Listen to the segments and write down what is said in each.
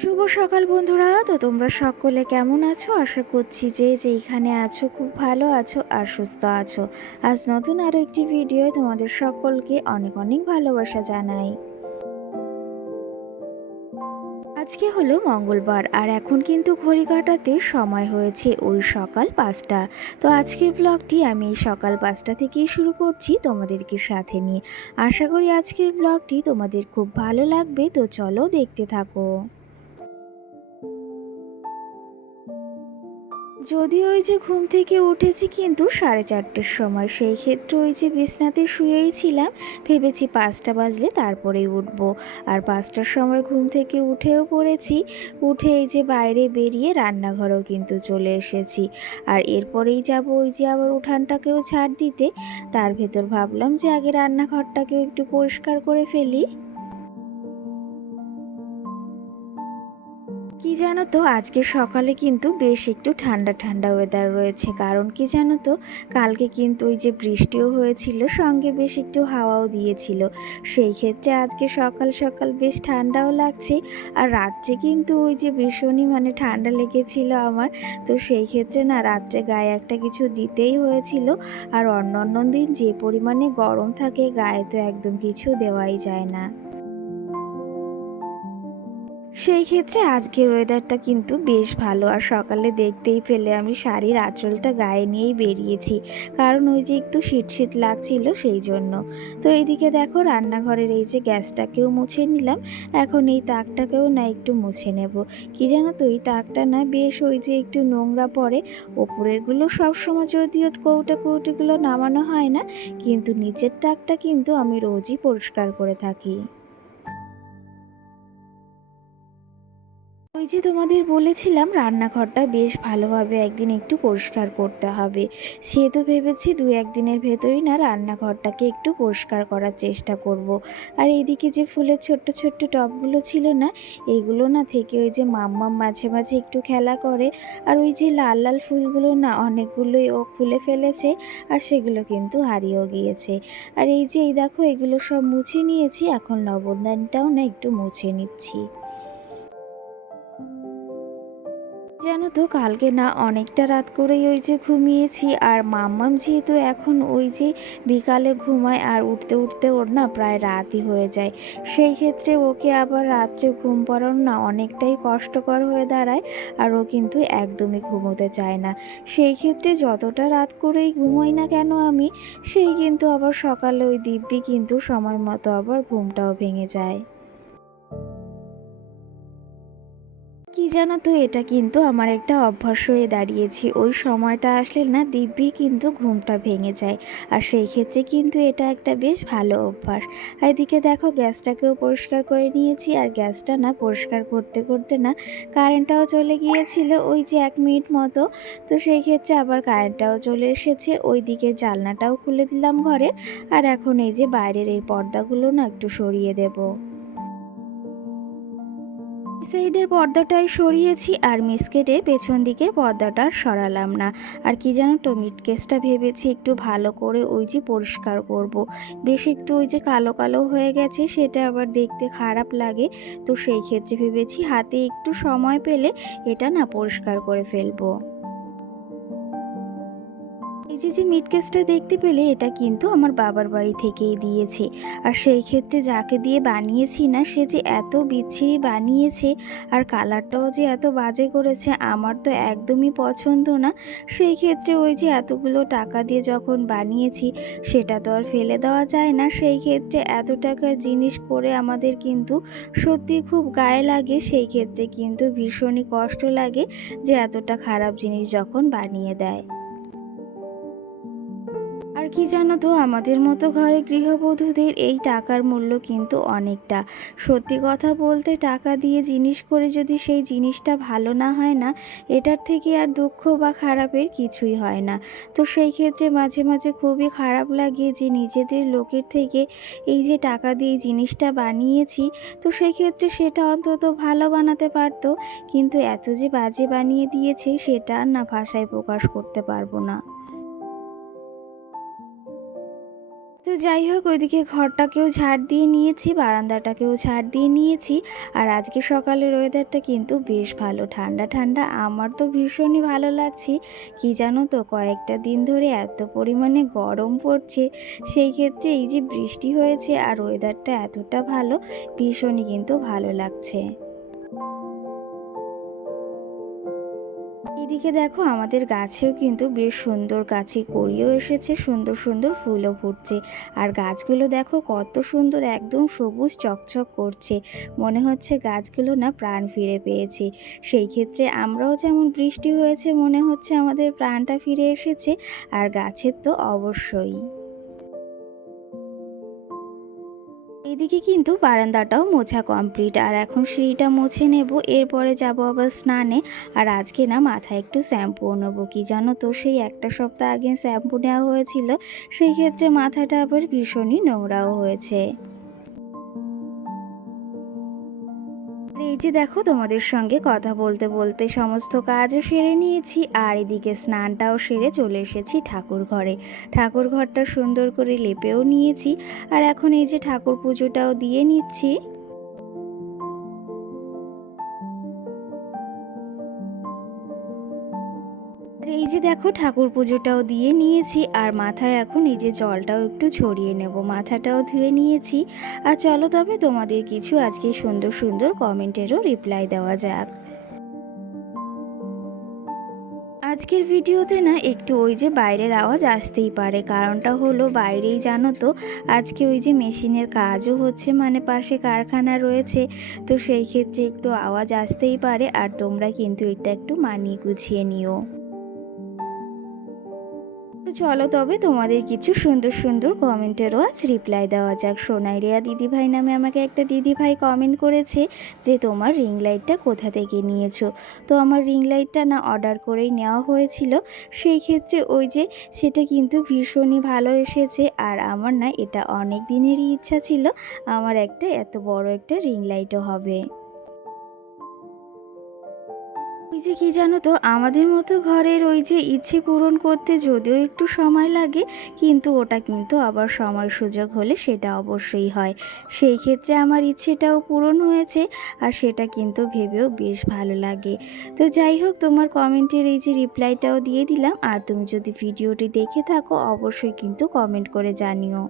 শুভ সকাল বন্ধুরা। তো তোমরা সকলে কেমন আছো? আশা করছি যে যেইখানে আছো খুব ভালো আছো আর সুস্থ আছো। আজ নতুন আরও একটি ভিডিও তোমাদের সকলকে অনেক অনেক ভালোবাসা জানাই। আজকে হলো মঙ্গলবার আর এখন কিন্তু ঘড়ি কাটাতে সময় হয়েছে ওই সকাল 5টা। তো আজকের ব্লগটি আমি সকাল 5টা থেকেই শুরু করছি তোমাদেরকে সাথে নিয়ে। আশা করি আজকের ব্লগটি তোমাদের খুব ভালো লাগবে, তো চলো দেখতে থাকো। যদিও ওই যে ঘুম থেকে উঠেছি কিন্তু 4:30-র সময়, সেই ক্ষেত্রে ওই যে বিছনাতে শুয়েই ছিলাম। ভেবেছি 5টা বাজলে তারপরেই উঠবো। আর 5টার সময় ঘুম থেকে উঠেও পড়েছি। উঠে এই যে বাইরে বেরিয়ে রান্নাঘরেও কিন্তু চলে এসেছি। আর এরপরেই যাব ওই যে আবার উঠানটাকেও ঝাড় দিতে। তার ভেতর ভাবলাম যে আগে রান্নাঘরটাকেও একটু পরিষ্কার করে ফেলি। কি জানো তো, আজকে সকালে কিন্তু বেশ একটু ঠান্ডা ঠান্ডা ওয়েদার রয়েছে। কারণ কি জানো তো, কালকে কিন্তু ওই যে বৃষ্টিও হয়েছিল, সঙ্গে বেশ একটু হাওয়াও দিয়েছিল। সেই ক্ষেত্রে আজকে সকাল সকাল বেশ ঠান্ডাও লাগছে। আর রাত্রে কিন্তু ওই যে ভীষণই ঠান্ডা লেগেছিল আমার। তো সেই ক্ষেত্রে না রাত্রে গায়ে একটা কিছু দিতেই হয়েছিল। আর অন্য অন্য দিন যে পরিমাণে গরম থাকে গায়ে, তো একদম কিছু দেওয়াই যায় না। সেই ক্ষেত্রে আজকের ওয়েদারটা কিন্তু বেশ ভালো। আর সকালে দেখতেই পেলে আমি শাড়ির আঁচলটা গায়ে নিয়েই বেরিয়েছি, কারণ ওই যে একটু শীত শীত লাগছিল সেই জন্য। তো এইদিকে দেখো রান্নাঘরের এই যে গ্যাসটাকেও মুছে নিলাম। এখন এই তাকটাকেও না একটু মুছে নেব। কি জানো তো, এই তাকটা না বেশ ওই যে একটু নোংরা পড়ে। ওপরেরগুলো সবসময় যদিও কৌটাগুলো নামানো হয় না, কিন্তু নিচের তাকটা কিন্তু আমি রোজই পরিষ্কার করে থাকি। ওই যে তোমাদের বলেছিলাম রান্নাঘরটা বেশ ভালোভাবে একদিন একটু পরিষ্কার করতে হবে। সে তো ভেবেছি 2-1 দিনের ভেতরেই না রান্নাঘরটাকে একটু পরিষ্কার করার চেষ্টা করব। আর এইদিকে যে ফুলের ছোট্ট ছোট্ট টবগুলো ছিল না, এইগুলো না থেকে ওই যে মাম্মাম মাঝে মাঝে একটু খেলা করে। আর ওই যে লাল লাল ফুলগুলো না অনেকগুলোই ও খুলে ফেলেছে, আর সেগুলো কিন্তু হারিয়েও গিয়েছে। আর এই যে এই দেখো এগুলো সব মুছে নিয়েছি, এখন লবণদানিটাও না একটু মুছে নিচ্ছি। জানো তো, কালকে না অনেকটা রাত করেই ওই যে ঘুমিয়েছি। আর মাম্মাম যেহেতু এখন ওই যে বিকালে ঘুমায়, আর উঠতে উঠতে ওর না প্রায় রাতই হয়ে যায়। সেই ক্ষেত্রে ওকে আবার রাত্রে ঘুম পাড়ানো না অনেকটাই কষ্টকর হয়ে দাঁড়ায়। আর ও কিন্তু একদমই ঘুমোতে চায় না। সেই ক্ষেত্রে যতটা রাত করেই ঘুমোই না কেন আমি, সেই কিন্তু আবার সকালে ওই দিব্যি কিন্তু সময় মতো আবার ঘুমটাও ভেঙে যায়। কি জানো তো, এটা কিন্তু আমার একটা অভ্যাস হয়ে দাঁড়িয়েছে। ওই সময়টা আসলে না দিব্যি কিন্তু ঘুমটা ভেঙে যায়। আর সেই ক্ষেত্রে কিন্তু এটা একটা বেশ ভালো অভ্যাস। আর এদিকে দেখো গ্যাসটাকেও পরিষ্কার করে নিয়েছি। আর গ্যাসটা না পরিষ্কার করতে করতে না কারেন্টটাও চলে গিয়েছিল ওই যে 1 মিনিট মতো। তো সেই ক্ষেত্রে আবার কারেন্টটাও চলে এসেছে। ওই দিকের জানলাটাও খুলে দিলাম ঘরের। আর এখন এই যে বাইরের এই পর্দাগুলো না একটু সরিয়ে দেবো। সাইডের পর্দাটাই সরিয়েছি, আর মিসকেটের পেছন দিকের পর্দাটা সরালাম না। আর কি জানো তো, মিটকেসটা ভেবেছি একটু ভালো করে ওই যে পরিষ্কার করব। বেশ একটু ওই যে কালো কালো হয়ে গেছে, সেটা আবার দেখতে খারাপ লাগে। তো সেই ক্ষেত্রে ভেবেছি হাতে একটু সময় পেলে এটা না পরিষ্কার করে ফেলবো। এই যে যে মিট কেসটা দেখতে পেলে, এটা কিন্তু আমার বাবার বাড়ি থেকেই দিয়েছে। আর সেই ক্ষেত্রে যাকে দিয়ে বানিয়েছি না, সে যে এত বিচ্ছিরি বানিয়েছে, আর কালারটাও যে এত বাজে করেছে, আমার তো একদমই পছন্দ না। সেই ক্ষেত্রে ওই যে এতগুলো টাকা দিয়ে যখন বানিয়েছি, সেটা তো আর ফেলে দেওয়া যায় না। সেই ক্ষেত্রে এত টাকার জিনিস করে আমাদের কিন্তু সত্যি খুব গায়ে লাগে। সেই ক্ষেত্রে কিন্তু ভীষণই কষ্ট লাগে যে এতটা খারাপ জিনিস যখন বানিয়ে দেয়। আর কি জানো তো, আমাদের মতো ঘরে গৃহবধূদের এই টাকার মূল্য কিন্তু অনেকটা। সত্যি কথা বলতে, টাকা দিয়ে জিনিস করে যদি সেই জিনিসটা ভালো না হয় না, এটার থেকে আর দুঃখ বা খারাপের কিছুই হয় না। তো সেই ক্ষেত্রে মাঝে মাঝে খুবই খারাপ লাগে যে নিজেদের লোকের থেকে এই যে টাকা দিয়ে জিনিসটা বানিয়েছি, তো সেই ক্ষেত্রে সেটা অন্তত ভালো বানাতে পারতো। কিন্তু এত যে বাজে বানিয়ে দিয়েছে, সেটা আর না ভাষায় প্রকাশ করতে পারবো না। তো তো যাই হোক, ওইদিকে ঘরটাকেও ঝাড় দিয়ে নিয়েছি, বারান্দাটাকেও ঝাড় দিয়ে নিয়েছি। আর আজকে সকালের ওয়েদারটা কিন্তু বেশ ভালো, ঠান্ডা ঠান্ডা। আমার তো ভীষণই ভালো লাগছে। কি জানো তো, কয়েকটা দিন ধরে এত পরিমাণে গরম পড়ছে, সেই ক্ষেত্রে এই যে বৃষ্টি হয়েছে আর ওয়েদারটা এতটা ভালো, ভীষণই কিন্তু ভালো লাগছে। এদিকে দেখো, আমাদের গাছেও কিন্তু বেশ সুন্দর গাছে কড়িও এসেছে, সুন্দর সুন্দর ফুলও ফুটছে। আর গাছগুলো দেখো কত সুন্দর, একদম সবুজ চকচক করছে। মনে হচ্ছে গাছগুলো না প্রাণ ফিরে পেয়েছে। সেই ক্ষেত্রে আমরাও যেমন, বৃষ্টি হয়েছে মনে হচ্ছে আমাদের প্রাণটা ফিরে এসেছে, আর গাছের তো অবশ্যই। এদিকে কিন্তু বারান্দাটাও মোছা কমপ্লিট, আর এখন সিঁড়িটা মুছে নেব, এরপরে যাব আবার স্নানে। আর আজকে না মাথায় একটু শ্যাম্পুও নেবো। কি জানো তো, সেই একটা সপ্তাহ আগে শ্যাম্পু নেওয়া হয়েছিল, সেই ক্ষেত্রে মাথাটা আবার ভীষণই নোংরাও হয়েছে। আর এই যে দেখো, তোমাদের সঙ্গে কথা বলতে বলতে সমস্ত কাজও সেরে নিয়েছি, আর এদিকে স্নানটাও সেরে চলে এসেছি ঠাকুর ঘরে। ঠাকুর ঘরটা সুন্দর করে লেপেও নিয়েছি, আর এখন এই যে ঠাকুর পুজোটাও দিয়ে নিচ্ছি। আর এই যে দেখো, ঠাকুর পুজোটাও দিয়ে নিয়েছি, আর মাথায় এখন এই যে জলটাও একটু ছড়িয়ে নেব, মাথাটাও ধুয়ে নিয়েছি। আর চলো তবে তোমাদের কিছু আজকে সুন্দর সুন্দর কমেন্টেরও রিপ্লাই দেওয়া যাক। আজকের ভিডিওতে না একটু ওই যে বাইরের আওয়াজ আসতেই পারে, কারণটা হলো বাইরেই জানো তো, আজকে ওই যে মেশিনের কাজও হচ্ছে, মানে পাশে কারখানা রয়েছে। তো সেই ক্ষেত্রে একটু আওয়াজ আসতেই পারে, আর তোমরা কিন্তু এটা একটু মানিয়ে গুছিয়ে নিও। তো চলো তবে তোমাদের কিছু সুন্দর সুন্দর কমেন্টেরও আজ রিপ্লাই দেওয়া যাক। সোনাইরিয়া দিদিভাই নামে আমাকে একটা দিদিভাই কমেন্ট করেছে যে তোমার রিং লাইটটা কোথা থেকে নিয়েছো। তো আমার রিং লাইটটা না অর্ডার করেই নেওয়া হয়েছিল, সেই ক্ষেত্রে ওই যে সেটা কিন্তু ভীষণই ভালো এসেছে। আর আমার না এটা অনেক দিনেরই ইচ্ছা ছিল, আমার একটা এত বড় একটা রিং লাইটও হবে। ওই যে কি জানো তো, আমাদের মতো ঘরের ওই যে ইচ্ছে পূরণ করতে যদিও একটু সময় লাগে, কিন্তু ওটা কিন্তু আবার সময় সুযোগ হলে সেটা অবশ্যই হয়। সেই ক্ষেত্রে আমার ইচ্ছেটাও পূরণ হয়েছে, আর সেটা কিন্তু ভেবেও বেশ ভালো লাগে। তো যাই হোক, তোমার কমেন্টের এই যে রিপ্লাইটাও দিয়ে দিলাম। আর তুমি যদি ভিডিওটি দেখে থাকো, অবশ্যই কিন্তু কমেন্ট করে জানিও।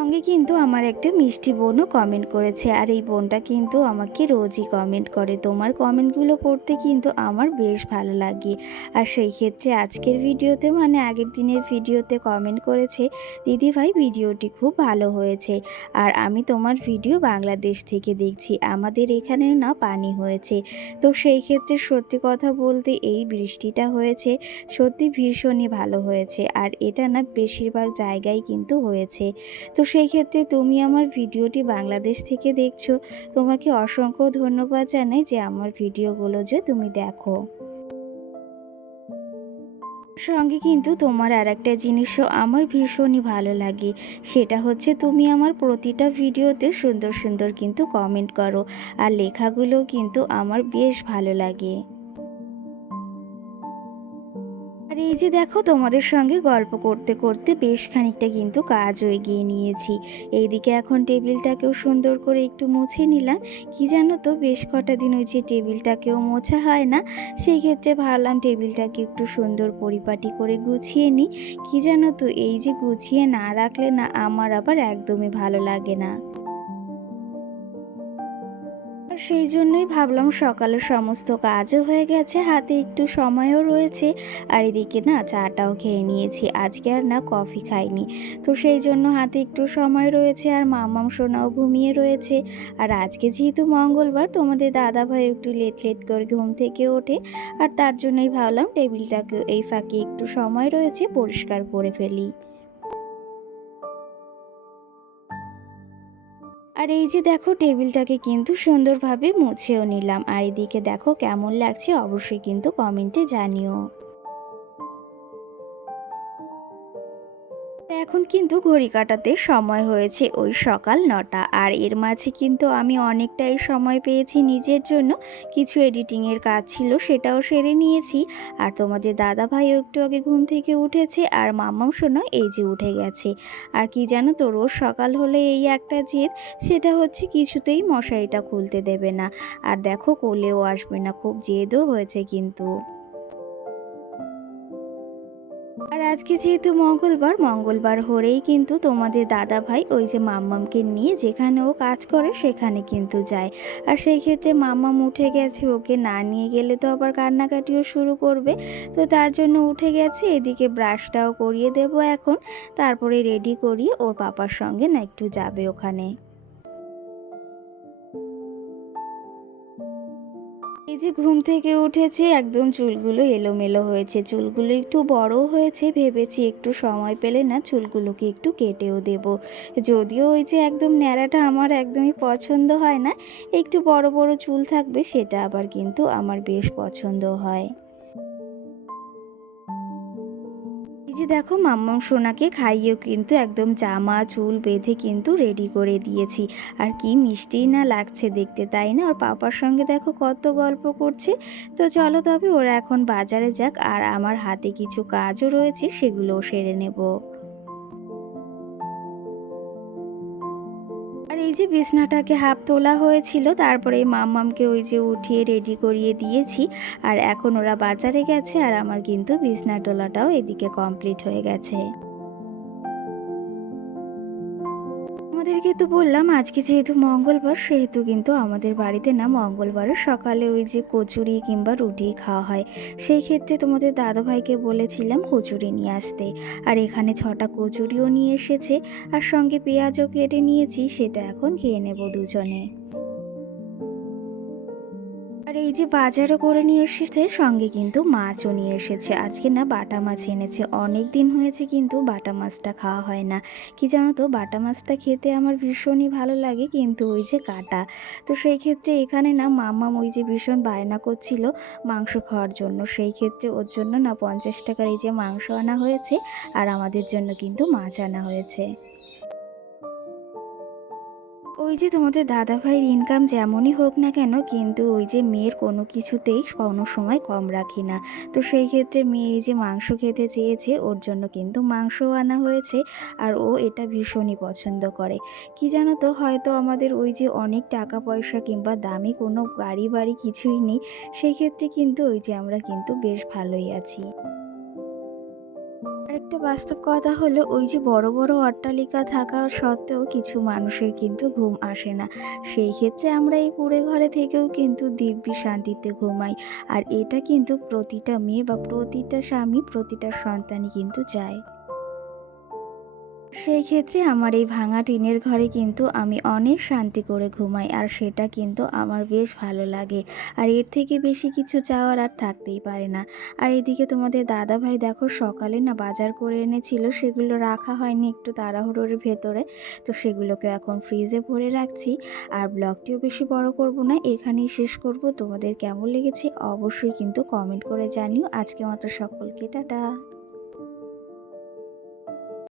সঙ্গে কিন্তু আমার একটা মিষ্টি বোনও কমেন্ট করেছে, আর এই বোনটা কিন্তু আমাকে রোজই কমেন্ট করে। তোমার কমেন্টগুলো পড়তে কিন্তু আমার বেশ ভালো লাগে। আর সেই ক্ষেত্রে আজকের ভিডিওতে, মানে আগের দিনের ভিডিওতে কমেন্ট করেছে, দিদিভাই ভিডিওটি খুব ভালো হয়েছে, আর আমি তোমার ভিডিও বাংলাদেশ থেকে দেখছি, আমাদের এখানেও না পানি হয়েছে। তো সেই ক্ষেত্রে সত্যি কথা বলতে, এই বৃষ্টিটা হয়েছে সত্যি ভীষণই ভালো হয়েছে, আর এটা না বেশিরভাগ জায়গায় কিন্তু হয়েছে। তো সেই ক্ষেত্রে তুমি আমার ভিডিওটি বাংলাদেশ থেকে দেখছো, তোমাকে অসংখ্য ধন্যবাদ জানাই যে আমার ভিডিওগুলো যে তুমি দেখো। সঙ্গে কিন্তু তোমার আর একটা জিনিসও আমার ভীষণই ভালো লাগে, সেটা হচ্ছে তুমি আমার প্রতিটা ভিডিওতে সুন্দর সুন্দর কিন্তু কমেন্ট করো, আর লেখাগুলোও কিন্তু আমার বেশ ভালো লাগে। আর এই যে দেখো, তোমাদের সঙ্গে গল্প করতে করতে বেশ খানিকটা কিন্তু কাজও এগিয়ে নিয়েছি। এইদিকে এখন টেবিলটাকেও সুন্দর করে একটু মুছে নিলাম। কি জানো তো, বেশ কটা দিন ওই যে টেবিলটাকেও মোছা হয় না, সেই ক্ষেত্রে ভাবলাম টেবিলটাকে একটু সুন্দর পরিপাটি করে গুছিয়ে নিই। কি জানো তো, এই যে গুছিয়ে না রাখলে না আমার আবার একদমই ভালো লাগে না। আর সেই জন্যই ভাবলাম, সকালে সমস্ত কাজও হয়ে গেছে, হাতে একটু সময়ও রয়েছে, আর এদিকে না চাটাও খেয়ে নিয়েছি, আজকে আর না কফি খাইনি। তো সেই জন্য হাতে একটু সময় রয়েছে, আর মামাম সোনাও ঘুমিয়ে রয়েছে। আর আজকে যেহেতু মঙ্গলবার, তোমাদের দাদাভাই একটু লেট লেট করে ঘুম থেকে ওঠে, আর তার জন্যই ভাবলাম টেবিলটাকে এই ফাঁকে একটু সময় রয়েছে পরিষ্কার করে ফেলি। আর এই যে দেখো, টেবিলটাকে কিন্তু সুন্দরভাবে মুছেও নিলাম, আর এদিকে দেখো কেমন লাগছে অবশ্যই কিন্তু কমেন্টে জানিও। এখন কিন্তু ঘড়ি কাটাতে সময় হয়েছে ওই সকাল ৯টা, আর এর মাঝে কিন্তু আমি অনেকটাই সময় পেয়েছি নিজের জন্য। কিছু এডিটিংয়ের কাজ ছিল সেটাও সেরে নিয়েছি। আর তোমাদের দাদাভাইও একটু আগে ঘুম থেকে উঠেছে, আর মাম্মাম সোনা এই যে উঠে গেছে। আর কি জানো তো, রোজ সকাল হলে এই একটা জেদ, সেটা হচ্ছে কিছুতেই মশারিটা খুলতে দেবে না। আর দেখো কোলেও আসবে না, খুব জেদও হয়েছে কিন্তু। আর আজকে যেহেতু মঙ্গলবার হলেই কিন্তু তোমাদের দাদাভাই ওই যে মাম্মামকে নিয়ে যেখানে ও কাজ করে সেখানে কিন্তু যায়। আর সেই ক্ষেত্রে মাম্মাম উঠে গেছে, ওকে না নিয়ে গেলে তো আবার কান্নাকাটিও শুরু করবে। তো তার জন্য উঠে গেছে, এদিকে ব্রাশটাও করিয়ে দেব এখন। তারপরে রেডি করিয়ে ওর পাপার সঙ্গে না একটু যাবে ওখানে। এই যে ঘুম থেকে উঠেছি, একদম চুলগুলো এলোমেলো হয়েছে, চুলগুলো একটু বড় হয়েছে, ভেবেছি একটু সময় পেলে না চুলগুলোকে একটু কেটেও দেব। যদিও ওই যে একদম ন্যাড়াটা আমার একদমই পছন্দ হয় না, একটু বড় বড় চুল থাকবে সেটা আবার কিন্তু আমার বেশ পছন্দ হয়। এই যে দেখো মাম্মাম সোনাকে খাইয়েও কিন্তু একদম জামা চুল বেঁধে কিন্তু রেডি করে দিয়েছি। আর কি মিষ্টিই না লাগছে দেখতে, তাই না? ওর পাপার সঙ্গে দেখো কত গল্প করছে। তো চলো তবে ওরা এখন বাজারে যাক, আর আমার হাতে কিছু কাজও রয়েছে সেগুলোও সেরে নেব। আর এই যে বিছনাটাকে হাফ তোলা হয়েছিল, তারপরে এই মাম্মামকে ওই যে উঠিয়ে রেডি করিয়ে দিয়েছি। আর এখন ওরা বাজারে গেছে, আর আমার কিন্তু বিছনা তোলাটাও এদিকে কমপ্লিট হয়ে গেছে। আমাদেরকে তো বললাম আজকে যেহেতু মঙ্গলবার, সেহেতু কিন্তু আমাদের বাড়িতে না মঙ্গলবারের সকালে ওই যে কচুরি কিংবা রুটি খাওয়া হয়। সেই ক্ষেত্রে তোমাদের দাদাভাইকে বলেছিলাম কচুরি নিয়ে আসতে। আর এখানে 6টা কচুরিও নিয়ে এসেছে, আর সঙ্গে পেঁয়াজও কেটে নিয়েছি, সেটা এখন খেয়ে নেব দুজনে। আর এই যে বাজারও করে নিয়ে এসেছে, সঙ্গে কিন্তু মাছও নিয়ে এসেছে। আজকে না বাটা মাছ এনেছে, অনেক দিন হয়েছে কিন্তু বাটা মাছটা খাওয়া হয় না। কি জানো তো, বাটা মাছটা খেতে আমার ভীষণই ভালো লাগে, কিন্তু ওই যে কাটা। তো সেই ক্ষেত্রে এখানে না মাম্মাম ওই যে ভীষণ বায়না করছিল মাংস খাওয়ার জন্য, সেই ক্ষেত্রে ওর জন্য না 50 টাকার এই যে মাংস আনা হয়েছে, আর আমাদের জন্য কিন্তু মাছ আনা হয়েছে। ওই যে তোমাদের দাদাভাইয়ের ইনকাম যেমনই হোক না কেন, কিন্তু ওই যে মেয়ের কোনো কিছুতেই কোনো সময় কম রাখি না। তো সেই ক্ষেত্রে মেয়ে এই যে মাংস খেতে চেয়েছে, ওর জন্য কিন্তু মাংসও আনা হয়েছে। আর ও এটা ভীষণই পছন্দ করে। কি জানো তো, হয়তো আমাদের ওই যে অনেক টাকা পয়সা কিংবা দামি কোনো গাড়ি বাড়ি কিছুই নেই, সেই ক্ষেত্রে কিন্তু ওই যে আমরা কিন্তু বেশ ভালোই আছি। আরেকটা বাস্তব কথা হলো, ওই যে বড় বড় অট্টালিকা থাকা সত্ত্বেও কিছু মানুষের কিন্তু ঘুম আসে না। সেই ক্ষেত্রে আমরা এই কুঁড়ে ঘরে থেকেও কিন্তু দিব্যি শান্তিতে ঘুমাই। আর এটা কিন্তু প্রতিটা মেয়ে বা প্রতিটা স্বামী, প্রতিটা সন্তানই কিন্তু চায়। সেই ক্ষেত্রে আমার এই ভাঙা টিনের ঘরে কিন্তু আমি অনেক শান্তি করে ঘুমাই, আর সেটা কিন্তু আমার বেশ ভালো লাগে। আর এর থেকে বেশি কিছু চাওয়ার আর থাকতেই পারে না। আর এদিকে তোমাদের দাদাভাই দেখো সকালে না বাজার করে এনেছিল, সেগুলো রাখা হয়নি একটু তাড়াহুড়োর ভেতরে। তো সেগুলোকে এখন ফ্রিজে ভরে রাখছি। আর ব্লগটিও বেশি বড় করব না, এখানেই শেষ করব। তোমাদের কেমন লেগেছে অবশ্যই কিন্তু কমেন্ট করে জানিও। আজকে মতো সকলকে টাটা।